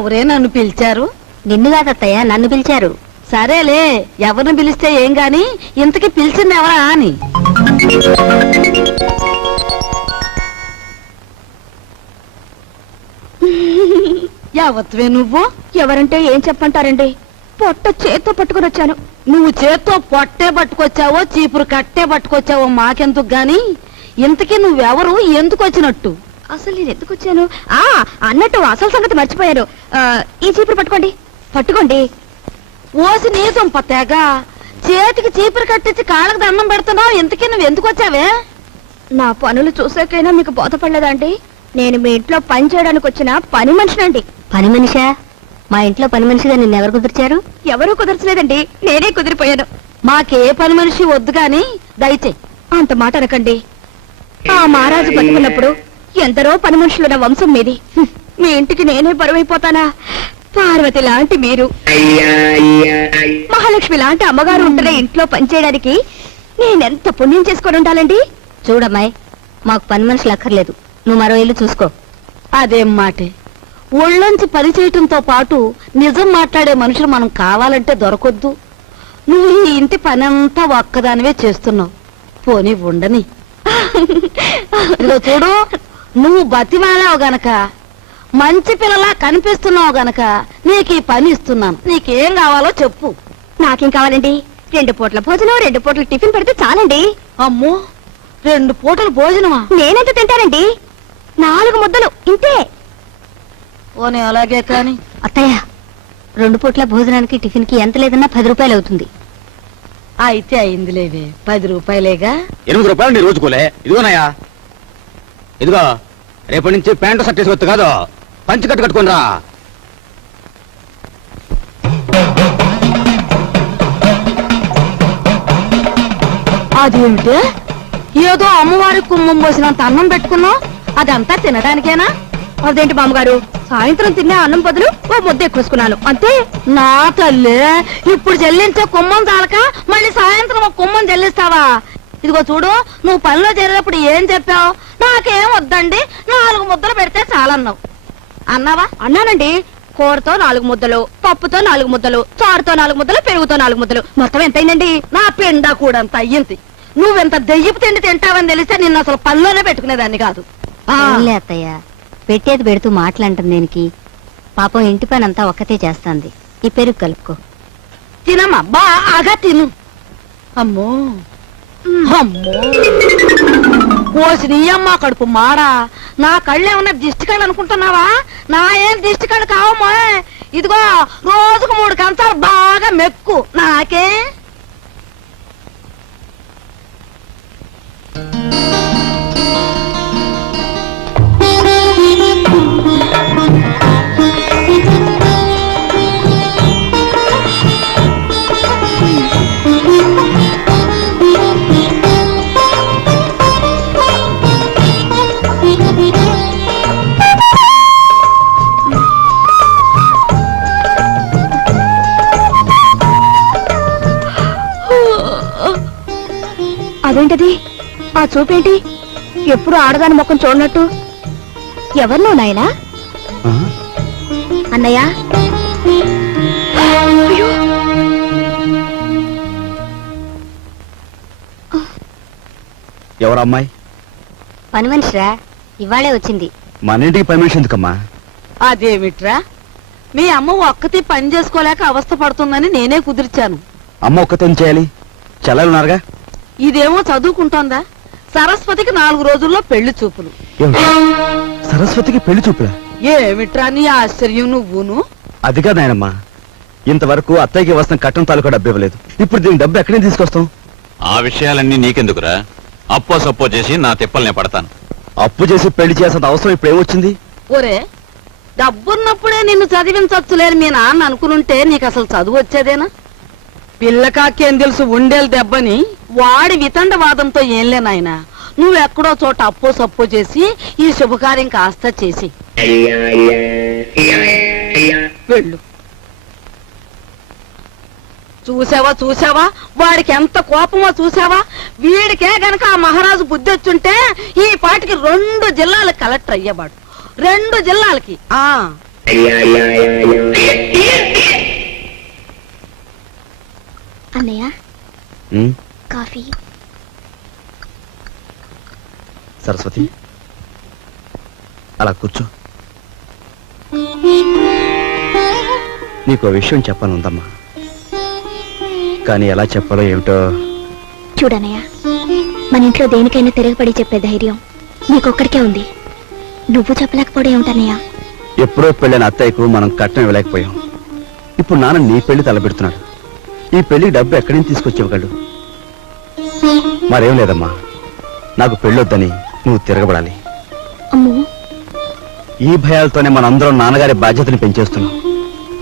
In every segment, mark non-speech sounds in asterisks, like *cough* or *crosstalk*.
ఎవరే నన్ను పిలిచారు? నిన్ను కాదత్తయ్య నన్ను పిలిచారు. సరేలే ఎవరిని పిలిస్తే ఏం గాని? ఇంతకి పిలిచింది ఎవరా అని? ఎవత్వే నువ్వు? ఎవరంటే ఏం చెప్పంటారండి పొట్ట చేత్తో పట్టుకుని వచ్చాను. నువ్వు చేత్తో పొట్టే పట్టుకొచ్చావో చీపురు కట్టే పట్టుకొచ్చావో మాకెందుకు గాని? ఇంతకీ నువ్వెవరు? ఎందుకు వచ్చినట్టు? అసలు నేను ఎందుకు వచ్చాను? ఆ అన్నట్టు అసలు సంగతి మర్చిపోయాను. ఆ, ఈ చీపురు పట్టుకోండి. పట్టుకోండి. ఓసి నీసం తెగ చేతికి చీపురు కట్టించి కాళ్ళకి దండం పెడుతున్నావు. ఇంతకీ నువ్వు ఎందుకు వచ్చావే? నా పనులు చూసాకైనా మీకు బోధపడలేదండి నేను మీ ఇంట్లో పని చేయడానికి వచ్చిన పని మనిషినండి. పని మనిషా? మా ఇంట్లో పని మనిషిగా నిన్ను ఎవరు కుదిర్చారు? ఎవరూ కుదరచలేదండి. నేనే కుదిరిపోయాను. మాకే పని మనిషి వద్దు గాని దయచే అంత మాట అనకండి. ఆ మహారాజు బతుకున్నప్పుడు ఎందరో పని మనుషులున్న వంశం మీది. మీ ఇంటికి నేనే బరువైపోతానా? పార్వతి లాంటి మీరు. మహాలక్ష్మి లాంటి అమ్మగారు ఉంటున్న ఇంట్లో పనిచేయడానికి నేనెంత పుణ్యం చేసుకొని ఉండాలండి? చూడమ్మాయి మాకు పని మనుషులు అక్కర్లేదు. నువ్వు మరో ఇల్లు చూసుకో. అదేం మాటే. ఒళ్ళొంచి పని చేయటంతో పాటు నిజం మాట్లాడే మనుషులు మనం కావాలంటే దొరకొద్దు. నువ్వు ఈ ఇంటి పని అంతా ఒక్కదానివే చేస్తున్నావు. పోనీ ఉండని. *laughs* ఇదిగో చూడు. నువ్వు బతిమాలావు గనక మంచి పిల్లలా కనిపిస్తున్నావు గనక నీకు ఈ పని ఇస్తున్నాను. నీకేం కావాలో చెప్పు. నాకేం కావాలండి? రెండు పూట్ల భోజనం రెండు పూట్ల టిఫిన్ పెడితే చాలండి. అమ్మో రెండు పూటలు భోజనమా? నేనెంత తింటానండి? నాలుగు ముద్దలు ఇంతే. పోనీ అలాగే కాని. అత్తయ్య రెండు పూట్ల భోజనానికి టిఫిన్కి ఎంత లేదన్నా పది రూపాయలు అవుతుంది. అయితే అయింది లేవే పది రూపాయలేగా? ఎనిమిది రూపాయలు నీ రోజుకోలే. ఇదిగోనయ్యా. ఇదిగో రేపటి నుంచి ప్యాంటు షర్ట్ వేసుకోవచ్చు కాదు. పంచి కట్టు కట్టుకుని రా. అదేమిటి? ఏదో అమ్మవారి కుమ్మం పోసినంత అన్నం పెట్టుకున్నావు? అదంతా తినడానికేనా? అదేంటి బామ్మగారు? సాయంత్రం తినే అన్నం బదులు ఓ ముద్ద ఎక్కువేసుకున్నాను. అంతే? నా తల్లి ఇప్పుడు చెల్లించే కుమ్మం తాలక మళ్ళీ సాయంత్రం ఒక కుమ్మం చెల్లిస్తావా ఇదిగో చూడు నువ్వు పనిలో చేరేటప్పుడు ఏం చెప్పావు? నాకేం వద్దండి? నాలుగు ముద్దలు పెడితే చాలన్నావు. అన్నావా? అన్నానండి. కూరతో నాలుగు ముద్దలు పప్పుతో నాలుగు ముద్దలు చారుతో నాలుగు ముద్దలు పెరుగుతో నాలుగు ముద్దలు. మొత్తం ఎంతైందండి నా పిండ కూడా అంత అయ్యింది. నువ్వెంత దెయ్యపు తిండి తింటావని తెలిస్తే నిన్ను అసలు పనిలోనే పెట్టుకునేదాన్ని కాదు. ఆ, అత్తయ్య. పెట్టేది పెడుతూ మాటలంటుంది దేనికి? పాపం ఇంటి పని అంతా ఒక్కతే చేస్తాంది. ఈ పెరుగు కలుపుకో. తినమ్మా బాగా తిను. అమ్మో. అమ్మో. ఓ నీ అమ్మ కడుపు మాడా? నా కళ్ళు ఏమన్నా దిష్టి కళ్ళు అనుకుంటున్నావా? నా ఏం దిష్టి కళ్ళు కావమ్మా? ఇదిగో రోజుకు మూడు కంచాలు బాగా మెక్కు. నాకే? అదేంటది? ఆ చూపేంటి? ఎప్పుడు ఆడదాని ముఖం చూడనట్టు. ఎవరు నువ్వు నాయనా అన్నయ్య? అయ్యో, ఎవరు అమ్మాయి పని మనిషిరా ఇవాళే వచ్చింది. మన ఇంటికి పర్మిషన్ ఎందుకమ్మా? అదేమిట్రా? మీ అమ్మ ఒక్కతి పని చేసుకోలేక అవస్థ పడుతుందని నేనే కుదిర్చాను. అమ్మ ఒక్కతే చేయాలి? చెల్లెలున్నారుగా? ఇదేమో చదువుకుంటోందా? సరస్వతికి నాలుగు రోజుల్లో పెళ్ళి చూపులు? సరస్వతికి పెళ్ళి చూపులా? ఏమిట్రా నీ ఆశ్చర్యం నువ్వును? అది కాదు నాయనమ్మా. ఇంతవరకు అత్తయ్యకి వస్తున్న కట్టం తాలూకా డబ్బు ఇవ్వలేదు. ఇప్పుడు దీని డబ్బు ఎక్కడి నుంచి తీసుకొస్తాం? ఆ విషయాలన్నీ నీకెందుకురా? అప్పో సప్పో చేసి నా తిప్పల్నే పడతాను. అప్పు చేసి పెళ్ళి చేసేంత అవసరం ఇప్పుడు ఏమొచ్చింది? ఒరే డబ్బున్నప్పుడే నిన్ను చదివించొచ్చులేని మీ నాన్న అనుకునుంటే నీకు అసలు చదువు వచ్చేదేనా? పిల్లకాకేం తెలుసు ఉండేలు దెబ్బని. వాడి వితండ వాదంతో ఏం లేనాయన నువ్వెక్కడో చోట అప్పో సప్పో చేసి ఈ శుభకార్యం కాస్త చేసి. వెళ్ళు. చూసావా చూసావా? వాడికి ఎంత కోపమో చూసావా? వీడికే గనక ఆ మహారాజు బుద్ధి వచ్చుంటే ఈ పాటికి రెండు జిల్లాలకు కలెక్టర్ అయ్యేవాడు. రెండు జిల్లాలకి. ఆ. అన్నయ్య? కాఫీ. సరస్వతి? అలా కూర్చో. నీకు విషయం చెప్పాను ఉందమ్మా. కానీ ఎలా చెప్పాలో ఏమిటో? చూడనయ్య మన ఇంట్లో దేనికైనా తిరగబడి చెప్పే ధైర్యం నీకొక్కడికే ఉంది. నువ్వు చెప్పలేకపోవడం ఏమిటన్నయ్య? ఎప్పుడో పెళ్ళైన అత్తయ్యకు మనం కట్నం ఇవ్వలేకపోయాం. ఇప్పుడు నాన్న నీ పెళ్ళి తలపెడుతున్నాడు ఈ పెళ్ళికి డబ్బు ఎక్కడి నుంచి తీసుకొచ్చేవగలడు మరేం లేదమ్మా. నాకు పెళ్ళొద్దని నువ్వు తిరగబడాలి. అమ్మో. ఈ భయాలతోనే మనందరం నాన్నగారి బాధ్యతని పెంచేస్తున్నాం.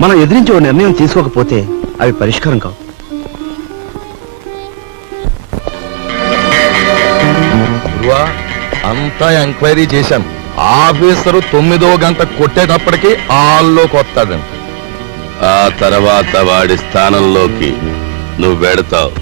మనం ఎదిరించి ఓ నిర్ణయం తీసుకోకపోతే అవి పరిష్కారం కావు. గురువా అంతా ఎంక్వైరీ చేశాను ఆఫీసరు తొమ్మిదో గంట కొట్టేటప్పటికి హాల్లోకి వస్తాడంట. తర్వాత వాడి స్థానంలోకి నువ్వు వెడతావు.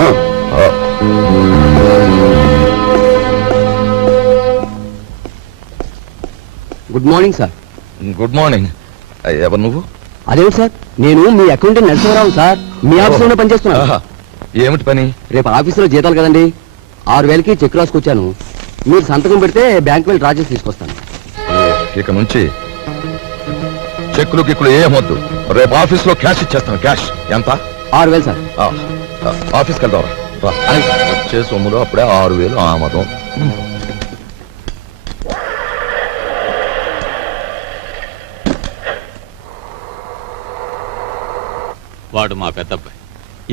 ఆ. Good morning sir good morning ఎవరు నువ్వు? అదేమిటి సార్ నేను మీ అకౌంటెంట్ నరసింహరావు సార్ మీ ఆఫీసులోనే పనిచేస్తున్నాను. ఆహా, ఏమిటి పని? రేపు ఆఫీసులో జీతాలు కదండి. ఆరు వేలకి చెక్ రాసుకొచ్చాను. మీరు సంతకం పెడితే బ్యాంక్ వెళ్ళి డ్రా చేసి తీసుకొస్తాను. ఇక నుంచి చెక్కులు గిక్కులు ఏమొద్దు రేపు ఆఫీస్లో క్యాష్ ఇచ్చేస్తాను క్యాష్. ఎంత? ఆరు వేలు సార్ ఆఫీస్కి వెళ్దాం రా. వచ్చే సొమ్ములు అప్పుడే ఆరు వేలు ఆమదం. వాడు మా పెద్దబ్బాయి.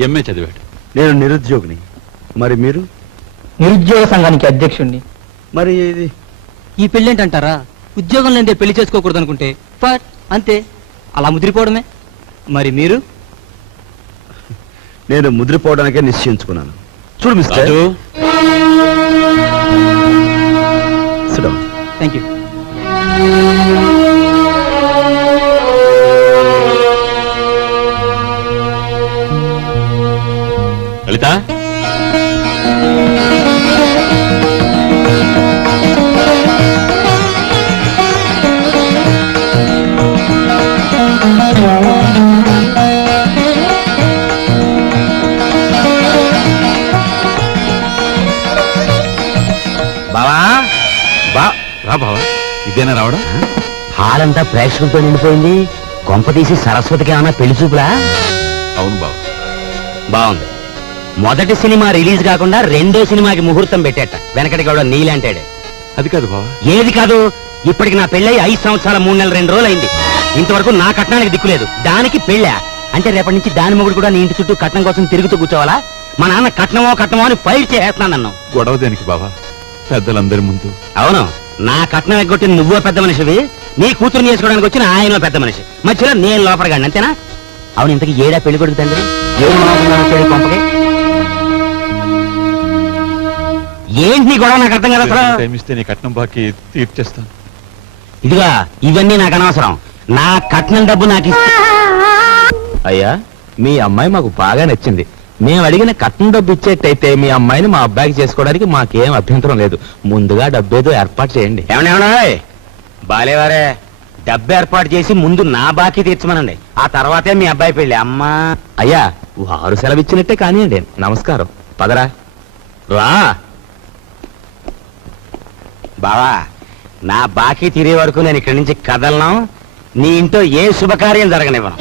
ఎంఏ చదివాడు. నేను నిరుద్యోగిని. మరి మీరు? నిరుద్యోగ సంఘానికి అధ్యక్షుణ్ణి. మరి ఇది? ఈ పెళ్ళేంటంటారా? ఉద్యోగం లేదే పెళ్ళి చేసుకోకూడదు అనుకుంటే అంతే. అలా ముదిరిపోవడమే. మరి మీరు? నేను ముద్రపోవడానికే నిశ్చయించుకున్నాను. చూడు మిస్టర్. థ్యాంక్ యూ ఇదేనా రావడం? హాల్ అంతా ప్రేక్షకులతో నిండిపోయింది. కొంప తీసి సరస్వతికి ఏమన్నా పెళ్ళి చూపులా? అవును బావ బాగుంది. మొదటి సినిమా రిలీజ్ కాకుండా రెండో సినిమాకి ముహూర్తం పెట్టేట. వెనకటి కూడా నీలాంటాడే. అది కాదు బావా. ఏది కాదు? ఇప్పటికి నా పెళ్ళై ఐదు సంవత్సరాల మూడు నెలల రెండు రోజులు అయింది ఇంతవరకు నా కట్నానికి దిక్కులేదు దానికి పెళ్ళా? అంటే రేపటి నుంచి దాని మొగుడు కూడా నీ ఇంటి చుట్టూ కట్నం కోసం తిరుగుతూ కూర్చోవాలా? మా నాన్న కట్నమో కట్నమో అని ఫైట్ చేస్తున్నాను గొడవ దేనికి బావా? పెద్దలందరి ముందు. అవును. నా కట్నం ఎగ్గొట్టి నువ్వో పెద్ద మనిషివి నీ కూతురు చేసుకోవడానికి వచ్చిన ఆయన పెద్ద మనిషి. మధ్యలో నేను లోపలగాడి అంతేనా? అవును ఇంతకి ఏడా పెళ్ళి కొడుకు తండ్రి? ఏడు మాసం వచ్చాడు కొంపకి. ఏంటి నీ గొడవ? నాకు అర్థం కదా అసలు. ఇస్తే నీ కట్నం బాకీ తీర్చేస్తాను. ఇదిగా ఇవన్నీ నాకు అనవసరం. నా కట్నం డబ్బు నాకు ఇస్తే. అయ్యా మీ అమ్మాయి మాకు బాగా నచ్చింది. మేము అడిగిన కట్నం డబ్బు ఇచ్చేట్టయితే మీ అమ్మాయిని మా అబ్బాయికి చేసుకోవడానికి మాకేం అభ్యంతరం లేదు. ముందుగా డబ్బేదో ఏర్పాటు చేయండి. ఏమన్నా బాలేవారే డబ్బు ఏర్పాటు చేసి ముందు నా బాకీ తీర్చమనండి. ఆ తర్వాతే మీ అబ్బాయి పెళ్ళి అమ్మా! అయ్యా వారు సెలవిచ్చినట్టే కానివ్వండి నమస్కారం. పదరా. రా! బావా నా బాకీ తీరే వరకు నేను ఇక్కడి నుంచి కదలను. నీ ఇంట్లో ఏ శుభకార్యం జరగనివ్వను.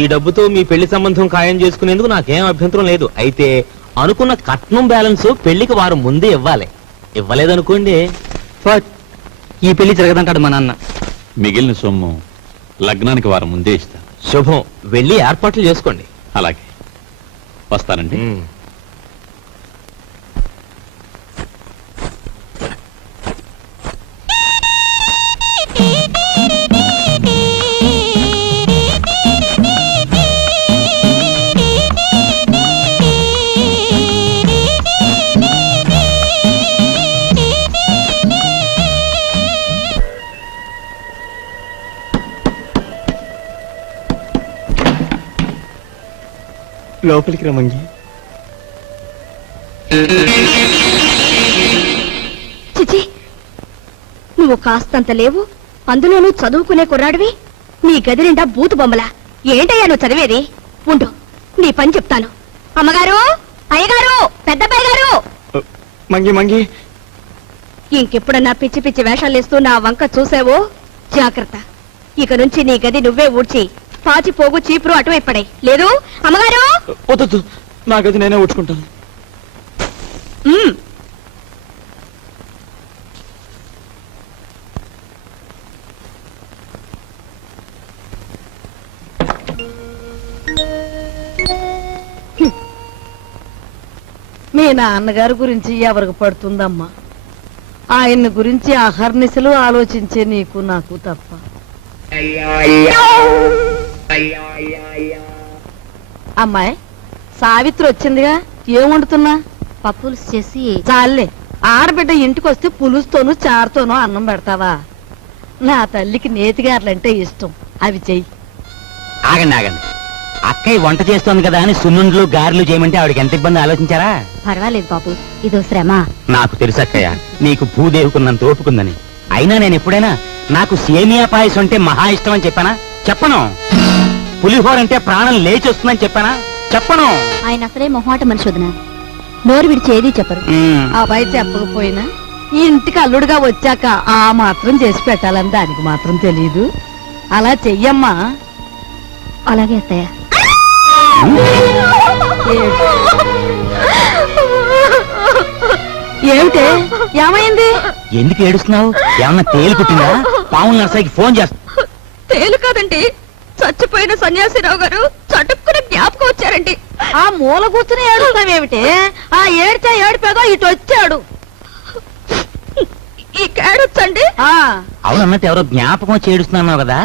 ఈ డబ్బుతో మీ పెళ్ళి సంబంధం ఖాయం చేసుకునేందుకు నాకేం అభ్యంతరం లేదు. అయితే అనుకున్న కట్నం బ్యాలెన్స్ పెళ్ళికి వారం ముందే ఇవ్వాలి. ఇవ్వలేదనుకోండి. ఫట్. ఈ పెళ్ళి జరగదంటాడు మా నాన్న. మిగిలిన సొమ్ము లగ్నానికి వారం ముందే ఇస్తా. శుభం. వెళ్ళి ఏర్పాట్లు చేసుకోండి. అలాగే. వస్తానండి. లోపలికి రమంగి చిచి నువ్వు కాస్తంత లేవు. అందులోనూ చదువుకునే కుర్రాడివి. నీ గది నిండా బూతు బొమ్మలా. ఏంటయ్యా నువ్వు చదివేది? ఉండు నీ పని చెప్తాను. అమ్మగారు అయ్యగారు పెద్దబ్బాయి గారు. మంగి మంగి. ఇంకెప్పుడన్నా పిచ్చి పిచ్చి వేషాలేస్తూ నా వంక చూసావో? జాగ్రత్త. ఇక నుంచి నీ గది నువ్వే ఊడ్చి పాచి పోగు చీపురు అటువైపు లేదు? అమ్మగారు? వద్దు నా గది నేనే ఉట్టుకుంటాను ఉమ్. మీ నాన్నగారి గురించి ఎవరికి పడుతుందమ్మా? ఆయన గురించి అహర్నిశలు ఆలోచించే నీకు నాకు తప్ప. అమ్మాయి సావిత్రి వచ్చిందిగా? ఏం వండుతున్నా? పప్పులు చేసి. చాలే ఆడబిడ్డ ఇంటికి వస్తే పులుసుతోనూ చారుతోనూ అన్నం పెడతావా? నా తల్లికి నేతిగారులంటే ఇష్టం. అవి చెయ్యి. ఆగండి ఆగండి. అక్కయ్య వంట చేస్తోంది కదా అని సున్నుండ్లు గారెలు చేయమంటే ఆవిడకి ఎంత ఇబ్బంది ఆలోచించారా? పర్వాలేదు బాబు ఇదో శ్రమ. నాకు తెలుసు అక్కయ్య నీకు భూదేవుకున్నంత ఓపుకుందని అయినా నేను ఎప్పుడైనా నాకు సేమియా పాయసం అంటే మహా ఇష్టం అని చెప్పానా? చెప్పను. పులిహోర అంటే ప్రాణం లేచి వస్తుందని చెప్పానా? చెప్పను. ఆయన అసలే మొహమాట మనిషి వదిన. నోరు విడిచి ఏది చెప్పరు. మ్మ్. ఆ అబ్బాయి చెప్పకపోయినా ఈ ఇంటికి అల్లుడుగా వచ్చాక ఆ మాత్రం చేసి పెట్టాలని దానికి మాత్రం తెలీదు. అలా చెయ్యమ్మా. అలాగే అత్తయ్య. ఏమిటే? ఏమైంది? ఎందుకు ఏడుస్తున్నావు? ఏమన్నా తేలు కుట్టిందా? పావుల నర్సయ్యకి ఫోన్ చేస్తా. తేలు కాదండి. చచ్చిపోయిన సన్యాసిరావు గారు చటుక్కున జ్ఞాపకం వచ్చారండి. ఆ మూల కూర్చుని ఏడుస్తావేమిటే ఆ ఏడితే ఏడిపేదో ఇటు వచ్చాడు. ఈ కేడొచ్చండి ఆ. అవును అన్నట్టు ఎవరో జ్ఞాపకం వచ్చి ఏడుస్తున్నావు కదా.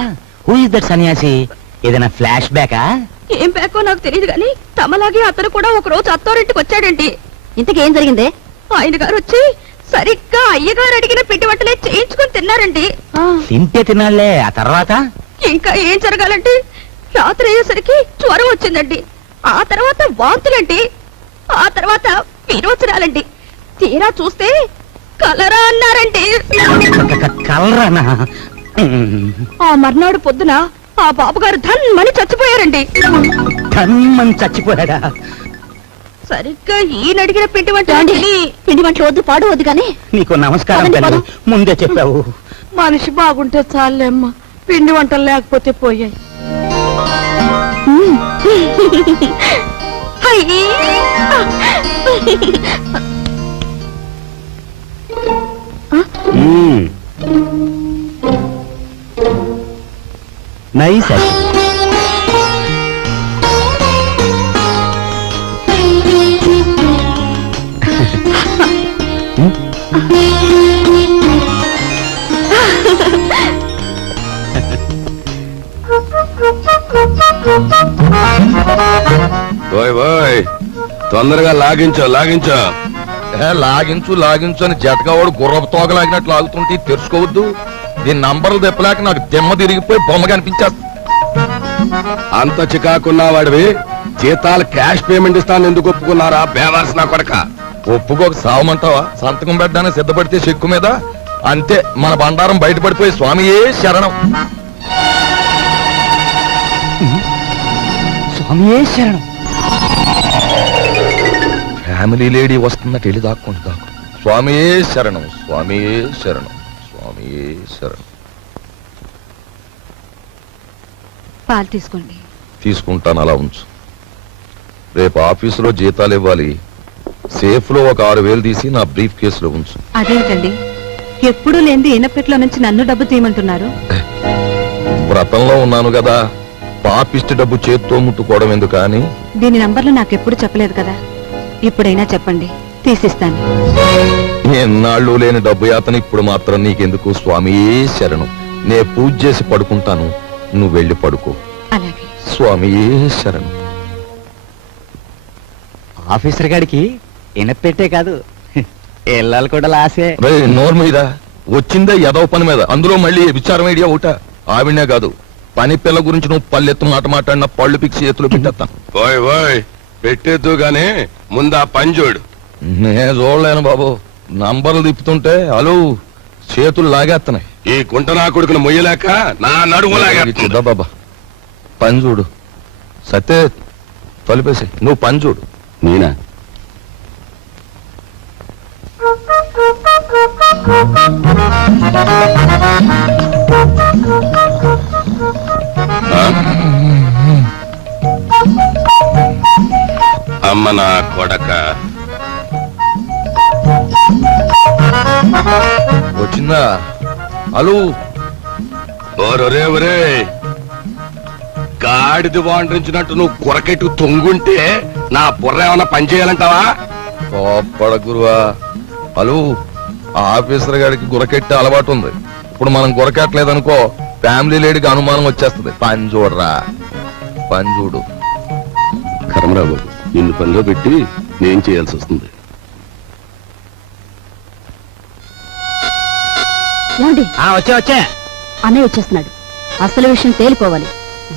హూ ఇస్ దట్ సన్యాసి? ఏదైనా ఫ్లాష్ బ్యాకా ఏం బేకో నాకు తెలియదు గాని తమలాగే అతను కూడా ఒక రోజు అత్తారింటికి వచ్చాడండి. ఇంతకేం జరిగిందే? ఆయన గారు వచ్చి సరిగ్గా అయ్యగారు అడిగిన పిండి వంటలే చేయించుకొని తిన్నారండి. ఆ. తింటే తినాలే ఆ తర్వాత? ఇంకా ఏం జరగాలంటే రాత్రి అయ్యేసరికి జ్వరం వచ్చిందండి. ఆ తర్వాత వాంతులండి. ఆ తర్వాత విరోచనాలండి తీరా చూస్తే కలరా అన్నారండి. కలరానా? ఆ మర్నాడు పొద్దున ఆ బాబుగారు ధన్మని చచ్చిపోయారండి. కన్మని చచ్చిపోయాడా? సరిగ్గా ఈయన అడిగిన పిండి వంట పిండి వంటలు వద్దు పాడు వద్దు కానీ. నీకు నమస్కారం తల్లి ముందే చెప్పావు. మనిషి బాగుంటే చాలేమ్మా. పిండి వంటలు లేకపోతే పోయాయి. నైస్ తొందరగా లాగించో లాగించో. ఏ, లాగించు లాగించు అని జతకావాడు గుర్రపు తోక లాగినట్లు లాగుతుంటే తెరుచుకోవద్దు దీని నంబర్లు తెప్పలేక నాకు దిమ్మ తిరిగిపోయి బొమ్మ కనిపించేస్తా. అంత చికాకున్నా వాడివి జీతాలు క్యాష్ పేమెంట్ ఇస్తాను ఎందుకు ఒప్పుకున్నారా? బేవాల్సిన కొడక. ఒప్పుకోక సావమంటావా? సంతకం పెట్టడానికి సిద్ధపడితే చెక్కు మీద? అంతే మన బండారం బయటపడిపోయి స్వామియే శరణం. స్వామియే శరణం. ఫ్యామిలీ లేడీ వస్తున్నట్టు వెళ్ళి దాక్కుంటు దాక్కు స్వామియే శరణం స్వామియే శరణం స్వామియే శరణం. పాలు తీసుకోండి. తీసుకుంటాను అలా ఉంచు. రేపు ఆఫీసులో జీతాలు ఇవ్వాలి. సేఫ్లో ఒక ఆరు వేలు తీసి నా బ్రీఫ్ కేసులో ఉంచు. అదేంటండి? ఎప్పుడూ లేని ఇనపెట్లో నుంచి నన్ను డబ్బు తీయమంటున్నారు? వ్రతంలో ఉన్నాను కదా. పాపిష్టి డబ్బు చేత్తో ముట్టుకోవడం ఎందుకు అని దీని నంబర్లు నాకెప్పుడు చెప్పలేదు కదా. ఇప్పుడైనా చెప్పండి. తీసిస్తాను. ఎన్నాళ్ళు లేని డబ్బు యాతన ఇప్పుడు మాత్రం నీకెందుకు? స్వామి శరణం. నే పూజ చేసి పడుకుంటాను. నువ్వు వెళ్ళి పడుకో. అలాగే. స్వామి శరణం. ఆఫీసర్ గారికి ఇనపెట్టే కాదు. ఇళ్ళాలు కూడా లాసే. నోరు మీద. వచ్చిందే ఎదవ పని మీద. అందులో మళ్ళీ విచారం ఐడియా ఒకట ఆవిడనే కాదు. పని పిల్ల గురించి నువ్వు పల్లెత్తు మాట మాట్లాడిన పళ్ళు పిక్సి చేతులు పెట్టేస్తాను. ఓయ్ ఓయ్ పెట్టేద్దు గాని ముందు ఆ పని చూడు. నే చూడలేను బాబు. నంబర్లు తిప్పుతుంటే హలో చేతులు లాగేస్తున్నాయి. ఈ కుంటనా కొడుకును మొయ్యలేక నా నడుము చిద్దా బాబా. పని చూడు. సత్తే తలిపేసి నువ్వు పని చూడు. నేనా? అమ్మ నా కొడక. వచ్చిందా హలో. ఓరొరే ఒరే. గాడిది వాండ్రించినట్టు నువ్వు కొరకెట్టు తొంగుంటే నా బుర్ర ఏమన్నా పని చేయాలంటావా? కోప్పడ గురువా. హలో ఆ ఆఫీసర్ గారికి గురకెట్టే అలవాటు ఉంది ఇప్పుడు మనం గురకెట్టలేదనుకో ఫ్యామిలీ లేడీకి అనుమానం వచ్చేస్తుంది. పని చూడరా. పని చూడు. కర్మరావు నిన్ను పనిలో పెట్టి నేను చేయాల్సి వస్తుంది. ఏమండి? ఆ వచ్చే వచ్చే. అన్నయ్య వచ్చేస్తున్నాడు. అసలు విషయం తేలిపోవాలి.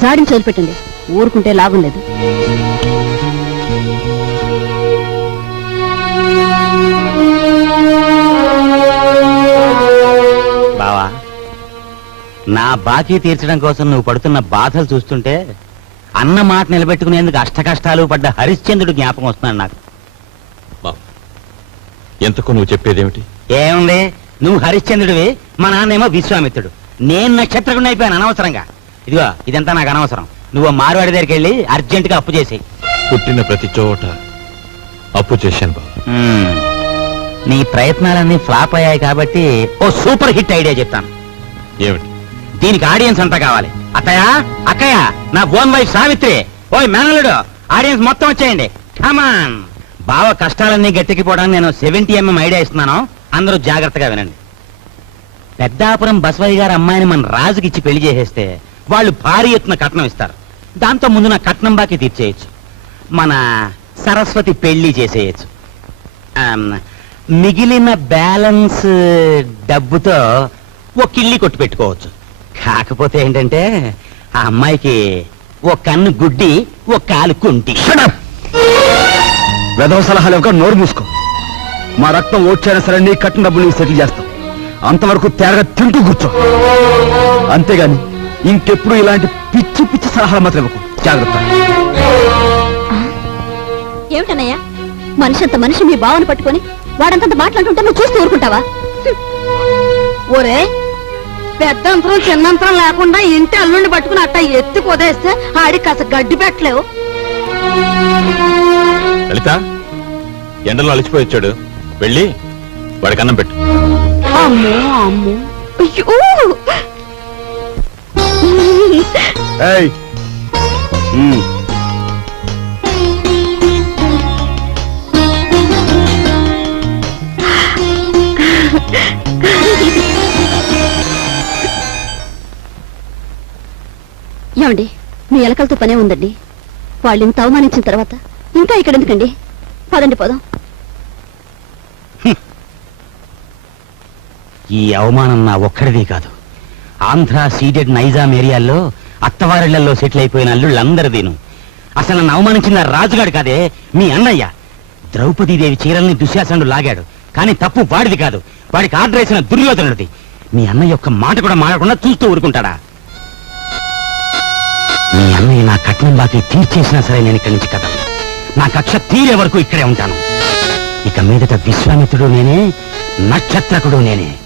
జాడిని చదిపెట్టండి ఊరుకుంటే లాభం లేదు. నా బాకీ తీర్చడం కోసం నువ్వు పడుతున్న బాధలు చూస్తుంటే అన్న మాట నిలబెట్టుకునేందుకు అష్ట కష్టాలు పడ్డ హరిశ్చంద్రుడు జ్ఞాపకం వస్తున్నాడు నాకు. ఎంతకు నువ్వు చెప్పేదేమిటి? ఏముంది? నువ్వు హరిశ్చంద్రుడివి మా నాన్నేమో విశ్వామిత్రుడు. నేను నక్షత్రకుండా అయిపోయాను అనవసరంగా. ఇదిగో ఇదంతా నాకు అనవసరం. నువ్వు మార్వాడి దగ్గరికి వెళ్ళి అర్జెంటుగా అప్పు చేసేయి. పుట్టిన ప్రతి చోట అప్పు చేశాను మ్మ్. నీ ప్రయత్నాలన్నీ ఫ్లాప్ అయ్యాయి కాబట్టి ఓ సూపర్ హిట్ ఐడియా చెప్తాను. ఏమిటి? దీనికి ఆడియన్స్ అంతా కావాలి. అత్తయ్య అక్కయ్య నా ఓన్ వైఫ్ సావిత్రి. ఓయ్ మేనలుడు ఆడియన్స్ మొత్తం వచ్చేయండి. కమాన్ బావ కష్టాలన్నీ గట్టెక్కిపోవడానికి నేను సెవెంటీ ఎంఎం ఐడియా ఇస్తున్నాను. అందరూ జాగ్రత్తగా వినండి. పెద్దాపురం బసవయ్య గారి అమ్మాయిని మన రాజుకి ఇచ్చి పెళ్ళి చేసేస్తే వాళ్ళు భారీ ఎత్తున కట్నం ఇస్తారు. దాంతో ముందు నా కట్నం బాకి తీర్చేయచ్చు. మన సరస్వతి పెళ్ళి చేసేయచ్చు. మిగిలిన బ్యాలెన్స్ డబ్బుతో ఓ కిళ్ళి కొట్టు పెట్టుకోవచ్చు. కాకపోతే ఏంటంటే ఆ అమ్మాయికి ఓ కన్ను గుడ్డి ఓ కాలు కుంటి. వెధవ సలహాలు ఒక నోరు మూసుకో. మా రక్తం ఓడ్చైనా సరే నీ కట్టిన డబ్బులు నీకు సెటిల్ చేస్తాం. అంతవరకు తేరగా తింటూ కూర్చో. అంతేగాని ఇంకెప్పుడు ఇలాంటి పిచ్చి పిచ్చి సలహాలు మాత్రం ఇవ్వకు. జాగ్రత్త. ఏమిటన్నయ్యా? మనిషి అంత మనిషి మీ బావని పట్టుకొని వాడంతంత మాట్లాడుతుంటే నువ్వు చూస్తూ ఊరుకుంటావా? ఒరే పెద్దంతరం చిన్నంతరం లేకుండా ఇంటి అల్లుండి పట్టుకుని అట్ట ఎత్తి పొదేస్తే ఆడికి కాస్త గడ్డి పెట్టలేవు. లలిత ఎండలో అలసిపోయి వచ్చాడు. వెళ్ళి వాడికి అన్నం పెట్టు. అమ్మో అమ్మో. అయ్యో. ఏయ్. ఉమ్. మీ ఎలకలతో పనే ఉందండి. వాళ్ళు ఇంత అవమానించిన తర్వాత ఇంకా ఇక్కడ ఎందుకండి? పదండి పోదాం. ఈ అవమానం నా ఒక్కడిది కాదు. ఆంధ్ర సీటెడ్ నైజాం ఏరియాల్లో అత్తవారిళ్ళలో సెటిల్ అయిపోయిన అల్లుళ్ళందరిదీను అసలు నన్ను అవమానించిన రాజుగాడు కాదే మీ అన్నయ్య. ద్రౌపదీదేవి చీరల్ని దుశ్శాసనుడు లాగాడు. కానీ తప్పు వాడిది కాదు. వాడికి ఆర్డర్ వేసిన దుర్యోధనుడిది. మీ అన్నయ్య యొక్క మాట కూడా మాడకుండా చూస్తూ ఊరుకుంటాడా? మీ అన్నయ్య నా కట్నం బాకీ తీర్చేసినా సరే నేను ఇక్కడి నుంచి కదలను. నా కక్ష తీరే వరకు ఇక్కడే ఉంటాను. ఇక మీదట విశ్వామిత్రుడు నేనే నక్షత్రకుడు నేనే.